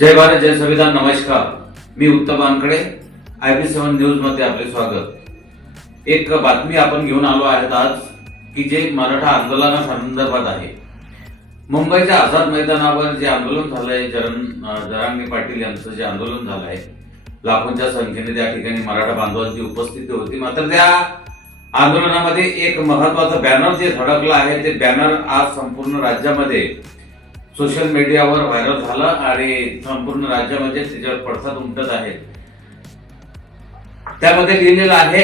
जय भारत जय संविधान नमस्कार. मी उत्तम वानकडे आय बी सेव्हन न्यूजमध्ये आपले स्वागत. एक बातमी आपण घेऊन आलो आहेत आज की जे मराठा आंदोलना संदर्भात आहे. मुंबईच्या आझाद मैदानावर जे आंदोलन झालंय जरन जरांगे पाटील यांचं जे आंदोलन झालं आहे लाखोंच्या संख्येने त्या ठिकाणी मराठा बांधवांची उपस्थिती होती. मात्र त्या आंदोलनामध्ये एक महत्वाचं बॅनर जे धडकलं आहे ते बॅनर आज संपूर्ण राज्यामध्ये सोशल मीडियावर व्हायरल झालं आणि संपूर्ण राज्यामध्ये त्याच्यावर पडसाद उमटत आहे. त्यामध्ये लिहिलेलं आहे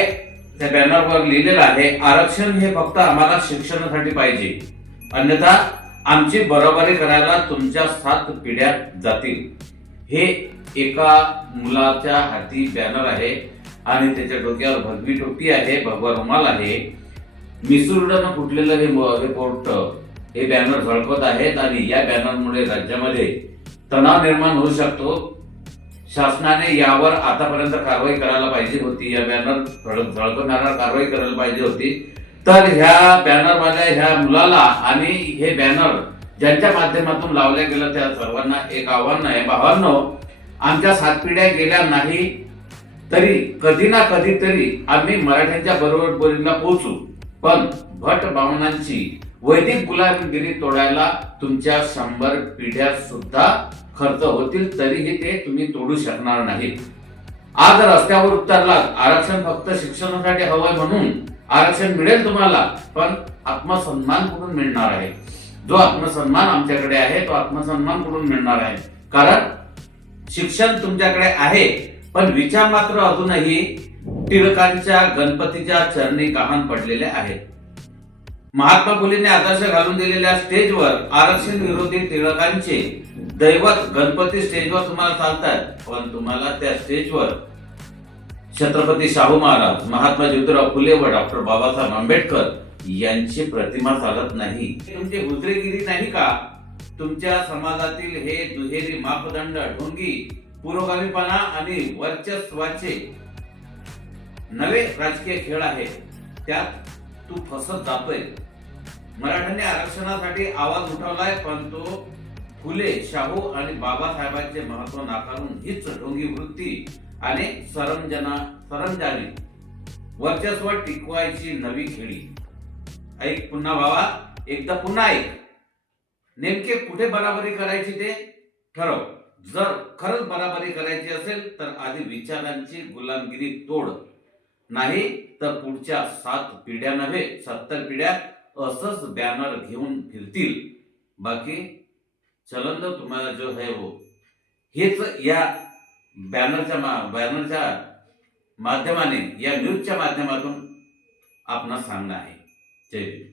त्या बॅनरवर लिहिलेलं आहे आरक्षण हे फक्त आम्हाला शिक्षणासाठी पाहिजे. अन्यथा आमची बरोबरी करायला तुमच्या सात पिढ्या जातील. हे एका मुलाच्या हाती बॅनर आहे आणि त्याच्या डोक्यावर भगवी टोपी आहे भगवा रुमाल आहे. मिसुरडनं फुटलेलं हे हे पोर्ट हे बॅनर झळकत आहेत आणि या बॅनरमुळे राज्यामध्ये तणाव निर्माण होऊ शकतो. शासनाने यावर आतापर्यंत कारवाई करायला पाहिजे होती. या बॅनर झळ- कारवाई करायला पाहिजे होती. तर ह्या बॅनरवाल्या ह्या मुलाला आणि हे बॅनर ज्यांच्या माध्यमातून लावल्या गेलं त्या सर्वांना एक आव्हान आहे. भावांनो आमच्या सात पिढ्या गेल्या नाही तरी कधी ना कधीतरी आम्ही मराठ्यांच्या बरोबरीला पोहोचू. पण भट भावनांची वैदिक गुलामगिरी तोडायला तुमच्या शंभर पिढ्या सुद्धा खर्च होतील तरीही ते तुम्ही तोडू शकणार नाहीत आज रस्त्यावर उतरलात आरक्षण फक्त शिक्षणासाठी हवंय म्हणून आरक्षण मिळेल तुम्हाला पण आत्मसन्मान कुठून मिळणार आहे. जो आत्मसन्मान आमच्याकडे आहे तो आत्मसन्मान कुठून मिळणार आहे. कारण शिक्षण तुमच्याकडे आहे पण विचार मात्र अजूनही टिळकांच्या गणपतीच्या चरणी गहाण पडलेले आहेत. महात्मा फुलेंनी आदर्श घालून दिलेल्या स्टेजवर आरक्षण विरोधी टिळकांचे दैवत गणपती स्टेजवर तुम्हाला चालतात पण तुम्हाला त्या स्टेजवर छत्रपती शाहू महाराज महात्मा ज्योतिराव फुले व डॉक्टर बाबासाहेब आंबेडकर यांची प्रतिमा चालत नाही. तुमची गुजरेगिरी नाही का? तुमच्या समाजातील हे दुहेरी मापदंड ढोंगी पुरोगामीपणा आणि वर्चस्वाचे नवे राजकीय खेळ आहेत. त्यात तू फसत जातोय. मराठ्यांनी आरक्षणासाठी आवाज उठवलाय पण तो फुले शाहू आणि बाबासाहेबांचे महत्त्व नाकारून हीच ढोंगी वृत्ती आणि सरंजना सरंजामी वर्चस्व टिकवायची नवी खेळी. ऐक पुन्हा बाबा एकदा पुन्हा ऐक. नेमके कुठे बराबरी करायची ते? ठरव. जर खरंच बराबरी करायची असेल तर आधी विचारांची गुलामगिरी तोड. नाही तर पुढच्या सात पिढ्या नव्हे सत्तर पिढ्या असंच बॅनर घेऊन फिरतील. बाकी चलन तुम्हाला जो है वो हेच या बॅनरच्या मा बॅनरच्या माध्यमाने या न्यूजच्या माध्यमातून आपणास सांगणं आहे. जय